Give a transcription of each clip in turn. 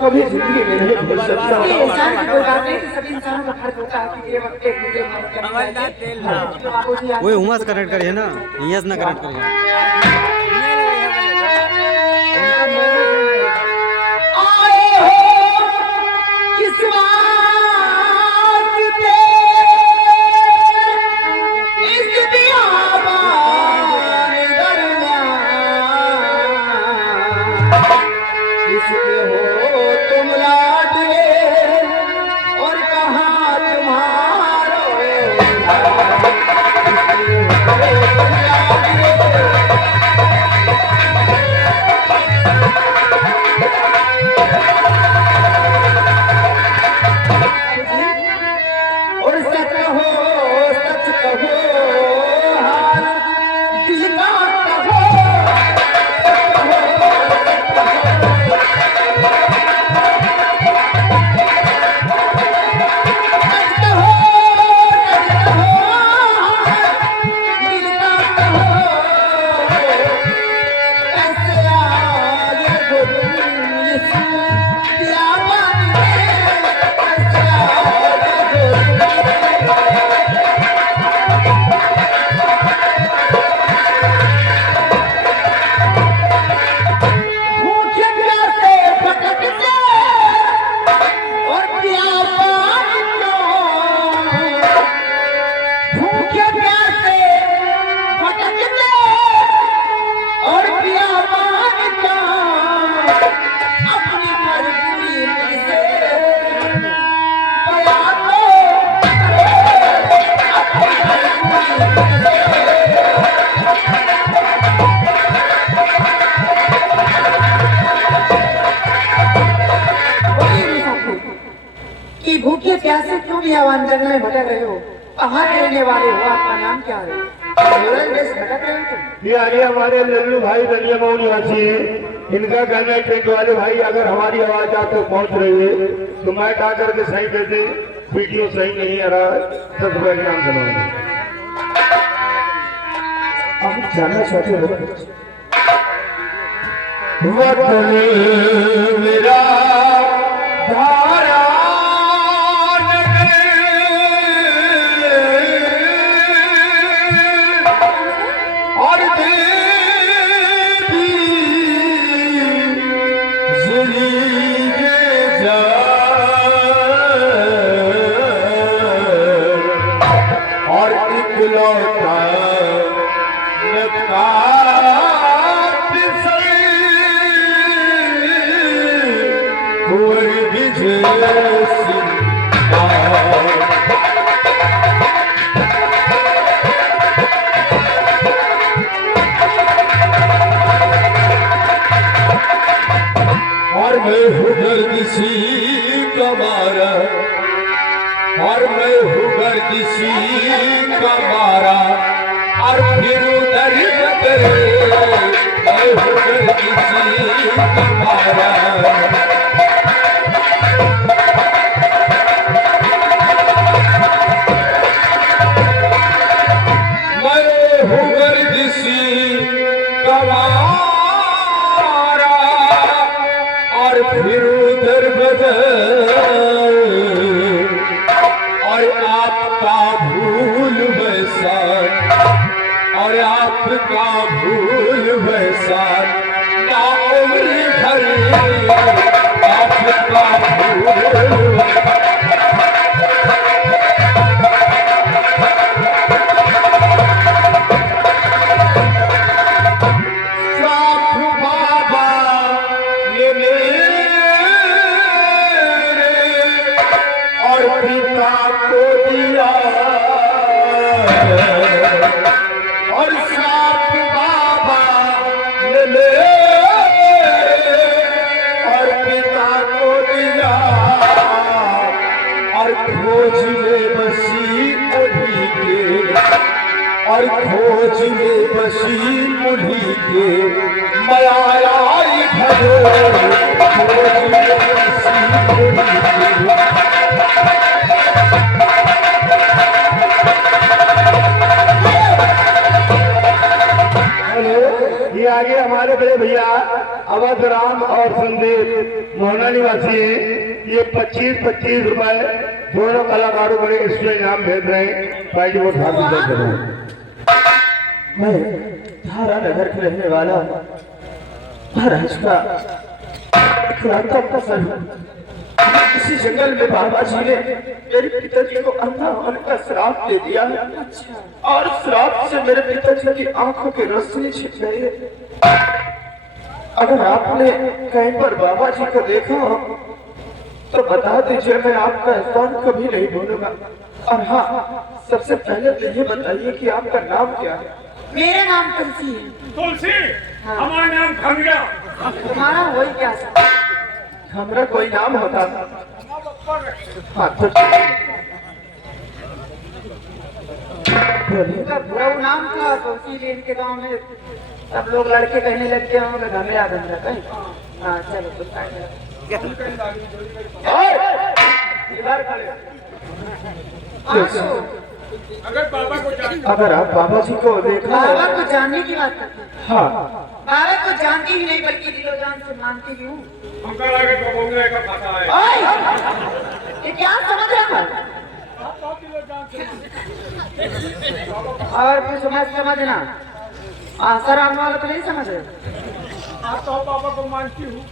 कभी जिंदगी में नहीं भूल सकता हूँ। इंसान की कोई बात नहीं, सभी इंसानों का फर्ज होता है कि ये वक्त एक दूसरे की मदद करनी चाहिए। वही हुमास कनेक्ट करिए ना, यस ना कनेक्ट करिए। आए हो किस वास्ते इस बियाबान दरमियान, किसके हो तुम लाडले और कहाँ तुम्हारा और सच कहो हाल दिल का कहो। कि भूखे प्यासे क्यों भी आवान जंगल में भटक रहे हो? कहाँ के रहने वाले हो? आपका नाम क्या है? भटक रहे हो तुम? ये आगे हमारे लल्लू भाई दलिया मऊ निवासी है। इनका कहना है टेंट वाले भाई, अगर हमारी आवाज आप तक पहुंच रही है तो मैं आकर के सही कहते, वीडियो सही नहीं आ रहा है, 10 रुपए का नाम सुनाओ। आप जानना चाहते हो वतन मेरा धारा और मैं हूँ गर्दिशी कमारा, और मैं हूँ गर्दिशी कमारा, और फिर उधर मैं हूँ गर्दिशी कमारा। फिर उधर और आपका भूल वैसा, और आपका भूल वैसा ना उम्र भर आपका भूल। और साथ बाबा ले और पिता को दिया, और खोज में बसी उन्हीं के, और खोज में बसी उन्हीं के माया भरो, खोज में बसी उन्हीं के। ये आगे हमारे बड़े भैया अवध राम और संदीप मोहना निवासी है। ये 25-25 रुपए दोनों कलाकारों को इसमें इनाम भेज रहे हैं। भाई जी बहुत हार्दिक धन्यवाद। मैं धारा नगर के रहने वाला महाराज का इकलौता पुत्र हूं। इसी जंगल में बाबा जी ने मेरे पिताजी को अंधा होने का श्राप दे दिया और श्राप से मेरे पिताजी की आंखों की रोशनी छिप गई है। अगर आपने कहीं पर बाबा जी को देखा हो तो बता दीजिए, मैं आपका एहसान कभी नहीं भूलूंगा। और हाँ, सबसे पहले तो ये बताइए कि आपका नाम क्या है? मेरा नाम तुलसी है। तुलसी, हाँ। हमारा नाम खंगा। तुम्हारा वही क्या हमारा कोई नाम होता। हाँ तो इनका पूरा वो नाम था, तो इसीलिए इनके गांव में सब लोग लड़के कहने लग गए होंगे घमेला बन जाता है। हाँ चलो तो इधर खड़े। अगर बाबा को जानते अगर आप बाबा जी को देखा बाबा को जानने की बात करते हैं। हाँ बाबा को जानती ही नहीं बल्कि दिलो जान से मानती भी हूँ। अंकल आगे तो बोलने का पता है। ओए! ये क्या समझ रहा है? और कुछ मत समझना, आसर आने वाला तो नहीं समझ रहे। आप तो बाबा को मानती हूँ।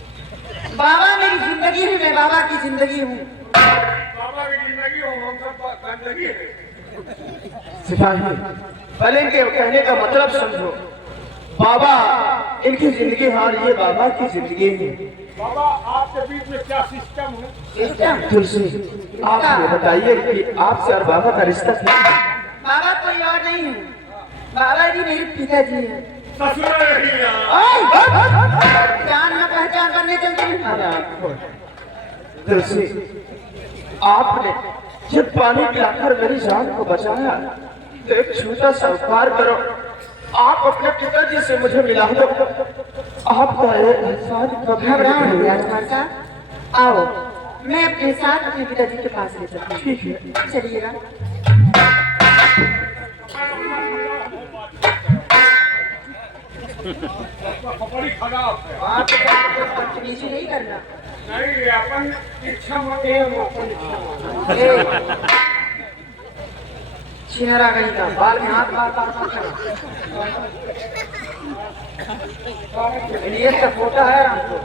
बाबा मेरी जिंदगी है, मैं बाबा की जिंदगी हूँ। बाबा की जिंदगी हो, हम सब गंदगी है। सिपाही, पहले इनके कहने का मतलब समझो। बाबा इनकी जिंदगी, हाँ ये बाबा की जिंदगी है। बाबा आपके बीच में क्या सिस्टम है? सिस्टम? तुलसी, आप ये बताइए कि आपसे और बाबा का रिश्ता क्या है? बाबा कोई और नहीं है, बाबा जी मेरे पिताजी हैं। ससुर रही है। जान में पहचान करने चलते हैं। तुलसी, आपने जब पानी पिलाकर मेरी जान को बचाया तो एक छोटा सा उपकार करो, आप अपने पिताजी से मुझे मिला दो। आपका ये एहसान कभी घबराओ नहीं नहीं राजकुमार साहब, आओ मैं अपने साथ अपने पिताजी के पास ले चलती हूँ। ठीक है। चलिएगा। बड़ी खराब है। आप बदतमीजी नहीं करना। नहीं, अपन इच्छा मत छिनरा गई का बाल में हाथ मार ये सब होता है हमको।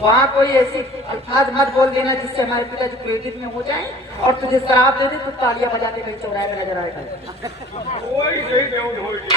वहाँ कोई ऐसी अल्फाज मत बोल देना जिससे हमारे पिताजी क्रोधित में हो जाए और तुझे शराब दे दे तो तालियां बजाते कहीं चौराहे में नजर आएगा। कोई सही नहीं होगी।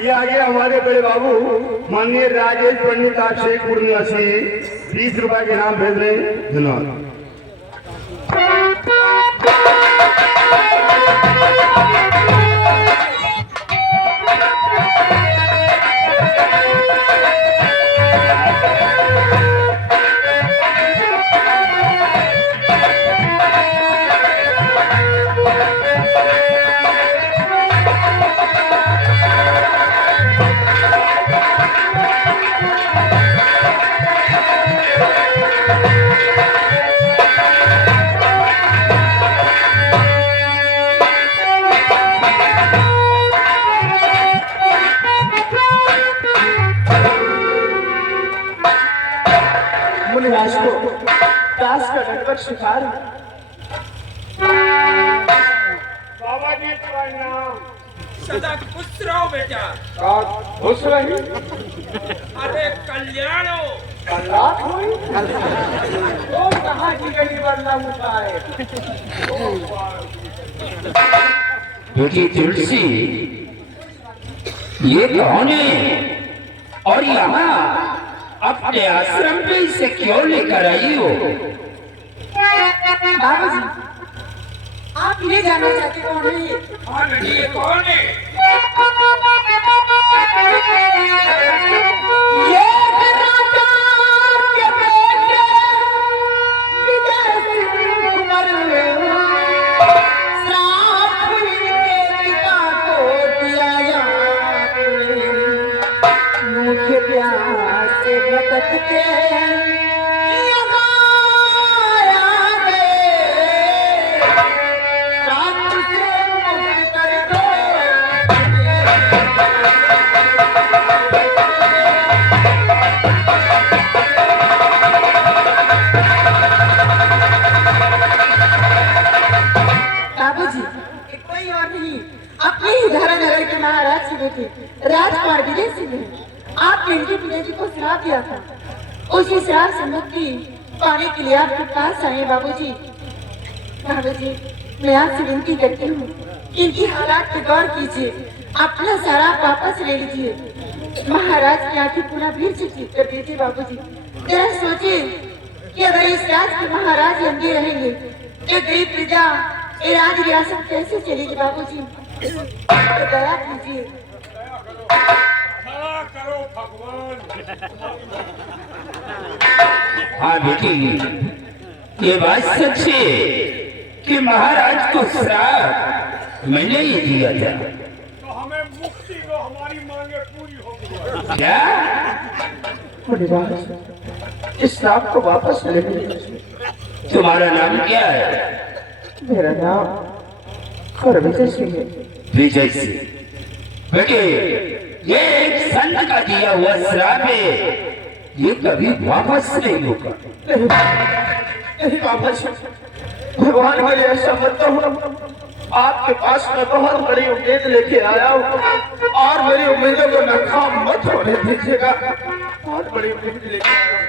ये आगे हमारे बड़े बाबू माननीय राजेश पंडित आप शेखपुर निवासी 20 रुपए के नाम भेज रहे हैं। धन्यवाद। मुनिराज को दास का दंडवत शिकार बाबा जी प्रणाम। सदा खुश रहो बेटा। खुश रही। अरे कल्याण हो। तो कहाँ की गली बनना उठाए। बेटी तुलसी, ये कौन है और यहाँ अपने आश्रम पे इसे क्यों लेकर आई हो? बाबूजी, आप ये जानना चाहते कौन है ये? हाँ नहीं ये कौन है? ये राजा के बेटे विजय सिंह कुंवर श्राप इनके पिता को दिया आपने। मुझे प्यास से भटकते यहाँ आ गए। रात से मुक्त कर दो। बाबूजी, ये कोई और नहीं, अपने ही धरानगर के महाराज से बेटे राजकुमार विजय सिंह हैं। आपने इनके पिताजी को श्राप दिया था, उसी श्राप से मुक्ति पाने के लिए आपके पास आए बाबूजी। बाबूजी, मैं आपसे विनती करती हूँ, इनकी हालात पे गौर कीजिए, अपना सारा वापस ले लीजिए। महाराज की आंखें पूरा भीड़ से ठीक कर दीजिए बाबूजी। जरा सोचिए कि अगर इस राज के महाराज लंबे रहेंगे तो गरीब प्रजा ये राज रियासत कैसे चलेगी बाबूजी? तो दया कीजिए। दया करो भगवान। हाँ बेटी, ये बात सच है कि महाराज को श्राप मैंने ही दिया था। तो हमें मुक्ति दो, हमारी मांगे पूरी होगी। क्या? महाराज, इस श्राप को वापस ले लीजिए। तुम्हारा नाम क्या है? मेरा नाम खरविजय सिंह है। विजय सिंह। बेटे, ये एक संत का दिया हुआ श्राप है, ये कभी वापस नहीं होगा। नहीं बाबा जी, भगवान के लिए ऐसा मत कहो। आपके पास मैं बहुत बड़ी उम्मीद लेके आया हूँ और मेरी उम्मीदों को नाकाम मत होने दीजिएगा। बहुत बड़ी उम्मीद लेके आया हूँ।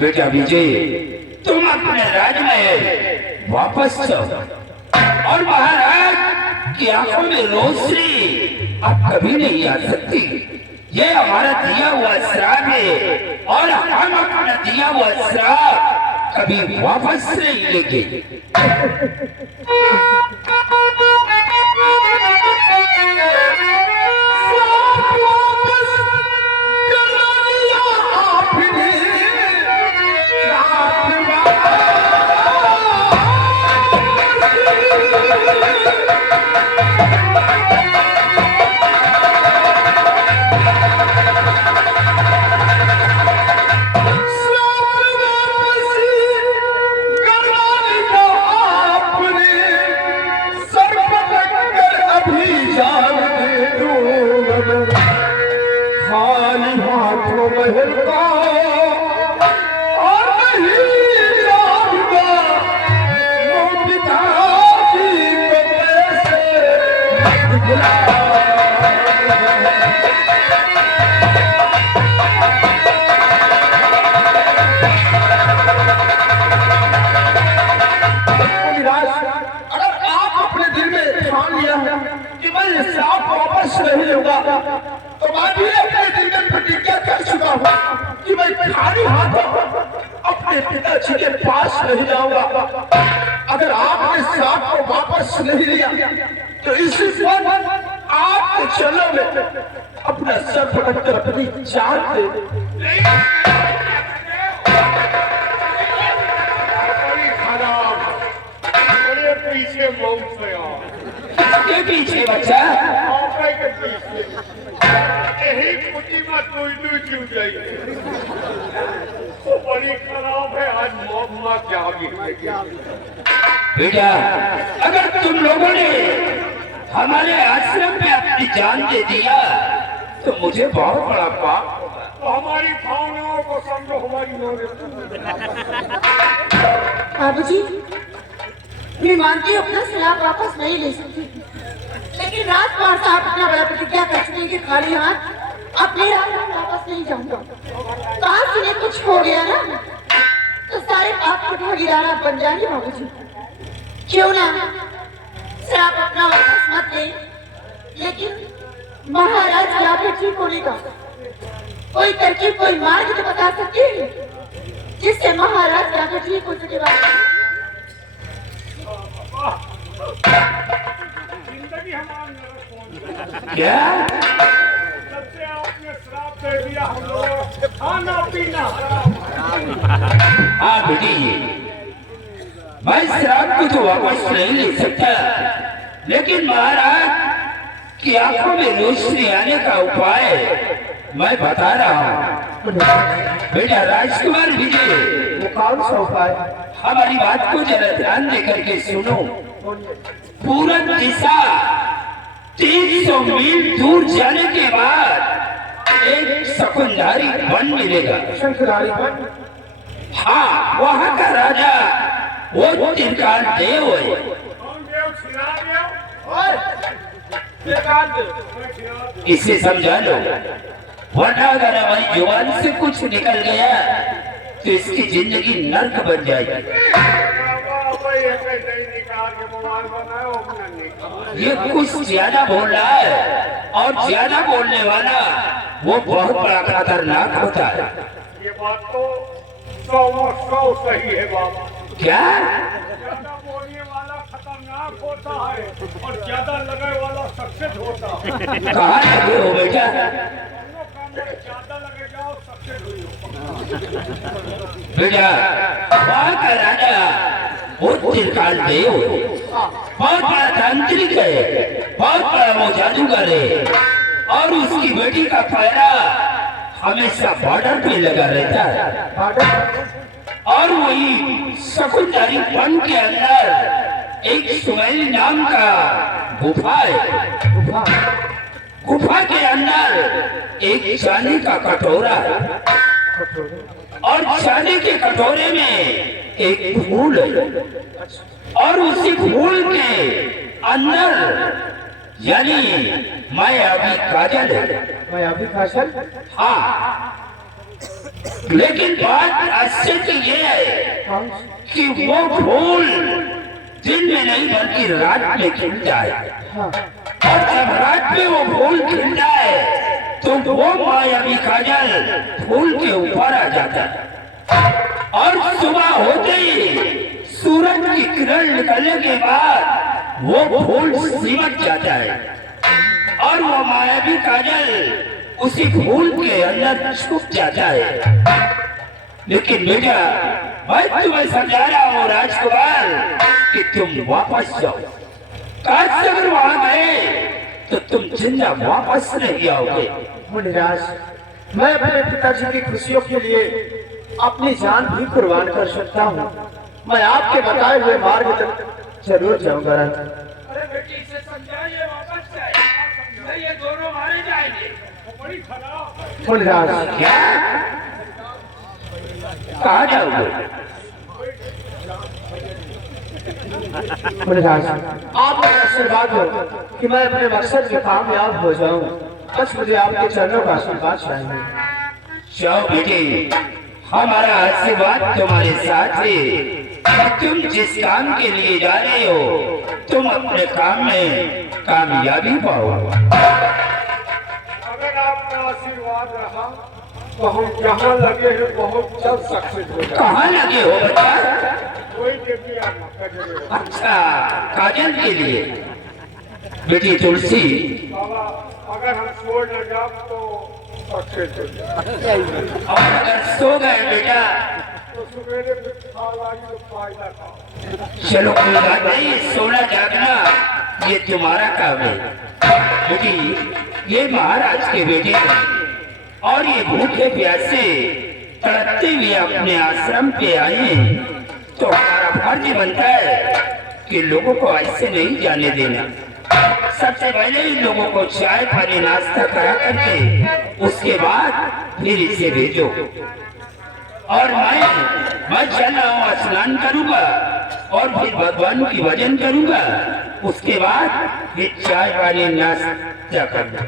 बेटा विजय, तुम अपने राजमहल वापस जाओ और महाराज की आंखों में रोशनी अब कभी नहीं आ सकती। ये हमारा दिया हुआ श्राप है और हम अपना दिया हुआ श्राप कभी वापस नहीं लेंगे। तो मैं भी अपने दिल में प्रतिज्ञा कर चुका हूँ कि मैं खाली हाथों अपने पिताजी के पास नहीं जाऊंगा। अगर आपने श्राप को वापस नहीं लिया तो इसी पर आपके चरणों में अपना सर पटक कर अपनी जान दे। पीछे बहुत से के पीछे बच्चा के पीछे यही कुटी में तू क्यों जाइए? वो बड़ी खराब है, आज मोहम्मा क्या बेटा, अगर तुम लोगों ने हमारे आश्रम में अपनी जान दे दिया तो मुझे बहुत बड़ा पाप होगा। तो हमारी भावनाओं को समझो, हमारी बाबूजी, मैं मानती हूँ अपना श्राप वापस नहीं ले सकती, लेकिन राजकुमार साहब अपना बड़ा प्रतिज्ञा कर चुके कि खाली हाथ अपने राजमहल वापस नहीं जाऊंगा। काश इन्हें कुछ हो गया ना तो सारे पाप के भागीदार आप बन जाएंगे बाबूजी। क्यों ना श्राप अपना वापस मत ले, लेकिन महाराज की आंखें ठीक होने का कोई तरकीब, कोई मार्ग तो बता सकती है जिससे महाराज की आंखें ठीक हो सके बाबूजी। जिंदगी हमारा नरक पहुंच क्या? जब से आपने श्राप दे दिया हम लोग खाना पीना हराम। हाँ बेटी, मैं श्राप को तो वापस नहीं ले सकता, लेकिन महाराज की आंखों में रोशनी आने का उपाय मैं बता रहा हूँ। बेटा राजकुमार विजय, वो कौन सा उपाय? हमारी बात को जरा ध्यान देकर के सुनो। पूरब दिशा 300 मील दूर जाने के बाद एक शकुंधारी वन मिलेगा। शंकरारी वन? हाँ, वहाँ का राजा वो त्रिकाल देव है। कौन देव? छिरा देव? इसे समझा लो, वरना अगर हमारी जुबान से कुछ निकल गया तो इसकी जिंदगी नर्क बन जाएगी। ये कुछ ज्यादा बोल रहा है, और ज्यादा बोलने वाला वो बहुत बड़ा खतरनाक होता है। ये बात तो 100 सही है बाबा। क्या? ज्यादा बोलने वाला खतरनाक होता है और ज्यादा लगे वाला सक्सेस होता है। कहाँ लगे हो बेटा? दोनों काम में ज्यादा लगे जाओ सक्सेस हुई हो। बेटा, वहाँ का राजा वो त्रिकाल देव बहुत बड़ा तांत्रिक है, बहुत बड़ा वो जादूगर है, और उसकी बेटी का पहरा हमेशा बॉर्डर पे लगा रहता है। और वही शकुंधारी वन के अंदर एक सुमैल नाम का गुफा है। गुफा के अंदर एक चांदी का कटोरा है, और चांदी के कटोरे में एक फूल है, और उसी फूल के अंदर यानी मायावी काजल है। मायावी काजल? हाँ, लेकिन बात आश्चर्य ये है कि वो फूल दिन में नहीं बल्कि रात में खिलता है, और जब रात में वो फूल खिलता है तो वो मायावी काजल फूल के ऊपर आ जाता है, और सुबह होते ही सूरज की किरण निकलने के बाद वो फूल सिमट जाता है, और वो मायावी काजल उसी फूल के अंदर छुप जाता है। लेकिन बेटा, मैं तुम्हें समझा रहा हूँ राजकुमार कि तुम वापस जाओ। काश अगर वहां गए तो तुम जिंदा वापस नहीं आओगे। मुनिराज, मैं अपने पिताजी की खुशियों के लिए अपनी जान भी कुर्बान कर सकता हूँ। मैं आपके बताए हुए मार्ग तक जरूर जाऊंगा। अरे बेटी इसे समझाइए वापस जाए, नहीं ये दोनों मारे जाएंगे। बड़ी खराब। मुनिराज, क्या? कहाँ जाओगे? मुनिराज, आप मेरा आशीर्वाद हो कि मैं अपने मकसद में कामयाब हो जाऊं। बस मुझे आपके चरणों का आशीर्वाद चाहिए। जाओ बेटे, हमारा आशीर्वाद तुम्हारे साथ है। तुम जिस काम के लिए जा रहे हो, तुम अपने काम में कामयाबी पाओ। अगर आपका आशीर्वाद रहा तो हम जहाँ लगे हैं बहुत जल्द सक्सेस हो जाए। कहाँ लगे हो बच्चा? कोई देती आप करेंगे। अच्छा, काजल के लिए। बेटी तुलसी, बाबा अगर हम छोड़ न जाओ तो सक्सेस हो जाए। और अगर सो गए बेटा तो सवेरे फिर खाएगी तो फायदा खाओ। चलो कोई बात नहीं, सोना जागना ये तुम्हारा काम है। बेटी, ये महाराज के बेटे हैं, और ये भूखे प्यासे तड़पते हुए अपने आश्रम पे आए हैं, तो हमारा फर्ज बनता है कि लोगों को ऐसे नहीं जाने देना। सबसे पहले इन लोगों को चाय पानी नाश्ता करा करके उसके बाद फिर इसे भेजो। और मैं चल रहा हूँ, स्नान करूंगा और फिर भगवान की भजन करूंगा, उसके बाद फिर चाय पानी नाश्ता करना।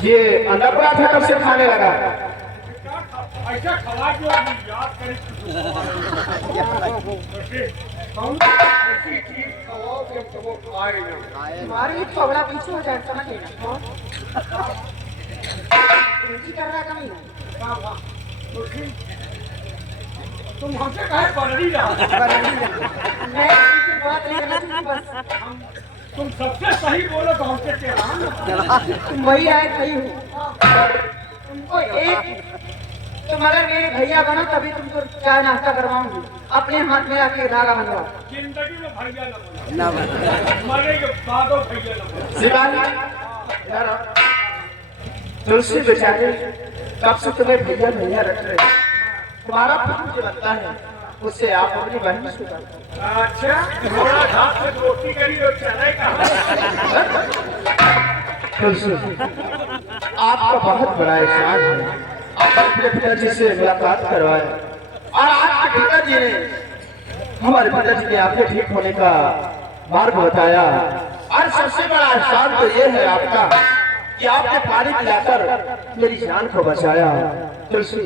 ये अंडा पराठा कब से खाने लगा? ऐसा खवा जो याद करें। हम ऐसी चीज खवाओ कि हम सबको खाए ना। तुम्हारी थोड़ा पीछे हो जाए, समझ लेना। कर रहा कमी तुम हमसे कहे पढ़ी रहा। मैं किसी बात नहीं करना, बस तुम सबसे सही बोलो तो हमसे क्या तुम वही आए सही हो। तुमको एक तुम अगर मेरे भैया बनो तभी तुमको चाय नाश्ता करवाऊंगी। अपने हाथ में आके धागा बनवा। जिंदगी में भैया ना बनो, मरे के बाद भैया ना बनो। शिवानी तुलसी बेचारे कब से तुम्हें भैया भैया रख रहे हैं। तुम्हारा फर्ज जो लगता है उससे आप अपनी बहन से बात करो। अच्छा थोड़ा घास से रोटी करी और चले तुलसी आपका बहुत बड़ा एहसान है, आप अपने पिताजी से मुलाकात करवाए और आपके पिताजी ने हमारे पिताजी के आंखें ठीक होने का मार्ग बताया। और सबसे बड़ा एहसान तो ये है आपका कि आपने पानी पिलाकर मेरी जान को बचाया। तुलसी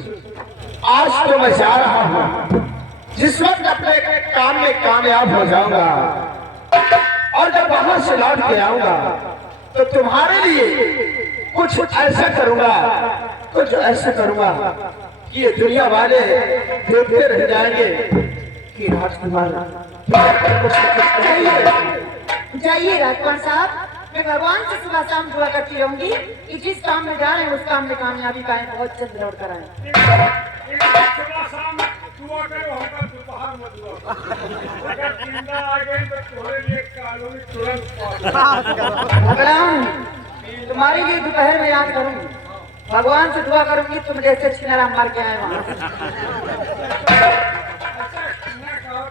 आज तो मैं जा रहा हूँ, जिस वक्त अपने काम में कामयाब हो जाऊंगा और जब वहां से लौट के आऊंगा तो तुम्हारे लिए कुछ ऐसा करूंगा, कुछ ऐसा करूंगा कि ये दुनिया वाले देखते रह जाएंगे कि राजकुमार जाइए राजकुमार साहब, मैं भगवान से सुबह शाम दुआ करती रहूंगी कि जिस काम में जा रहे हैं उस काम में कामयाबी पाए, बहुत जल्द लौट कर आए। सुबह शाम दुआ करो, हमका दोपहर में दुआ करो। अगर जिंदा आ गए तो तुम्हारे लिए कॉलोनी तुरंत भगवान तुम्हारे लिए दोपहर में याद करूंगी, भगवान से दुआ करूंगी तुम जैसे छिनारा मार के आए वहां।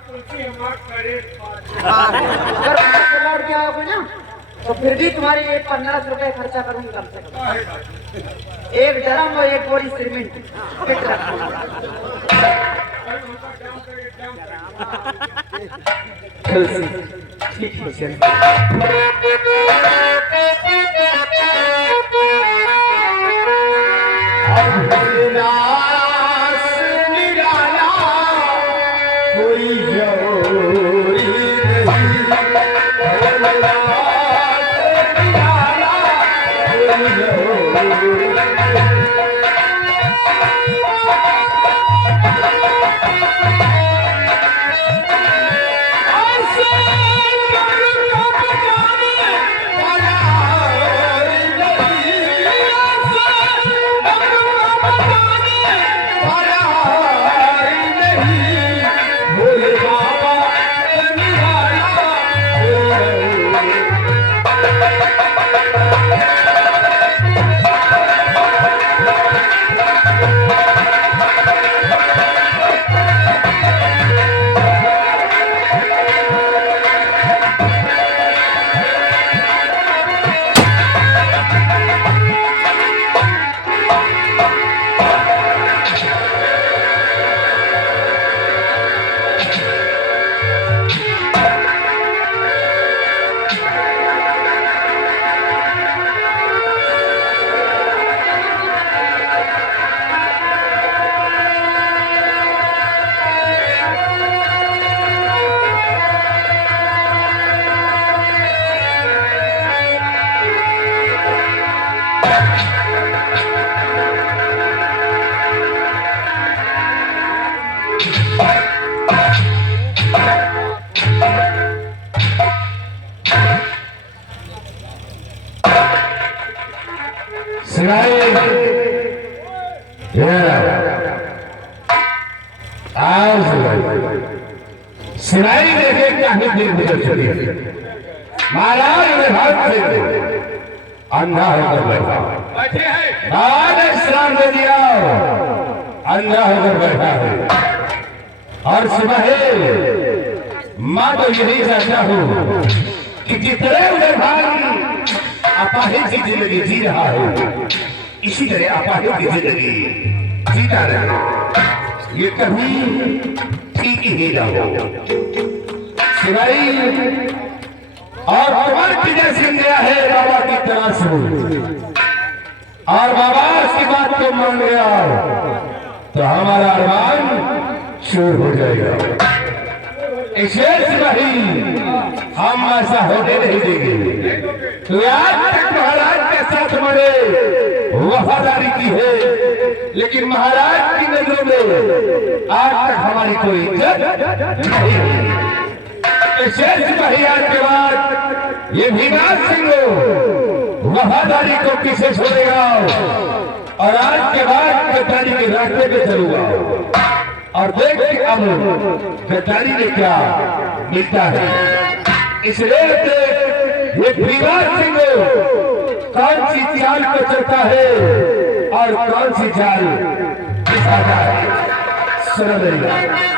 तुलसी हमारा करे अगर वहां से लौट के आओगे ना तो फिर भी तुम्हारे लिए 1500 रुपए खर्चा करूंगी कम से कम। एक ड्रम और एक बोरी सीमेंट फिट रखो। ठीक है कोई जरूरी सिराई देखे काफी दिन गुजर चुकी है। महाराज विभाग से अंधा होकर बैठा बैठे हैं। महाराज स्नान दे दिया, अंधा होकर बैठा है। और सिपाही माँ तो यही चाहता हूँ कि जितने विभाग अपाहिज की जिंदगी जी रहा है इसी तरह अपाहिज की जिंदगी जीता रहे, ये कभी ठीक ही ना हो। सिवाई और तुम्हारे पीछे सिंह गया है बाबा की तरह से, और बाबा की बात को मान गया तो हमारा अरमान शुरू हो जाएगा। शेष नहीं, हम ऐसा होने नहीं देंगे। तो आज तक महाराज के साथ हमारे वफादारी की है, लेकिन महाराज की नजरों में आज तक हमारी कोई इज्जत नहीं है। शेष नहीं आज के बाद ये भीमार सिंह वफादारी को किसे छोड़ेगा, और आज के बाद गद्दारी के रास्ते पे चलूंगा और देख अब गद्दारी में क्या मिलता है। इसलिए ये भीमार सिंह कौन सी चाल को चलता है और कौन सी चाल दिखाता है, सुनो मेरी बात।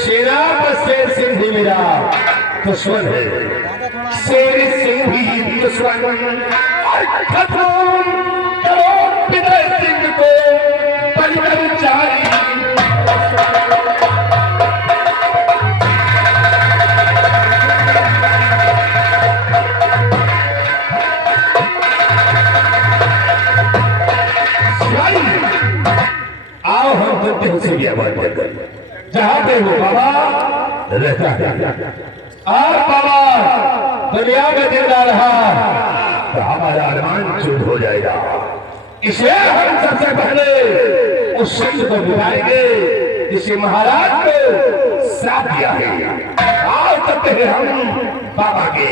शेरा शेर सिंह भी मेरा दुश्मन है, शेर सिंह भी दुश्मन, विजय सिंह को परिचारी आओ हम करते हो से आवाज देकर जहाँ पे वो बाबा रहता है, और बाबा दुनिया में जिंदा रहा तो हमारा अरमान चूर हो जाएगा। इसे हम सबसे पहले उस शख्स को बुलाएंगे जिसे महाराज को साथ दिया है। आओ करते हैं हम बाबा के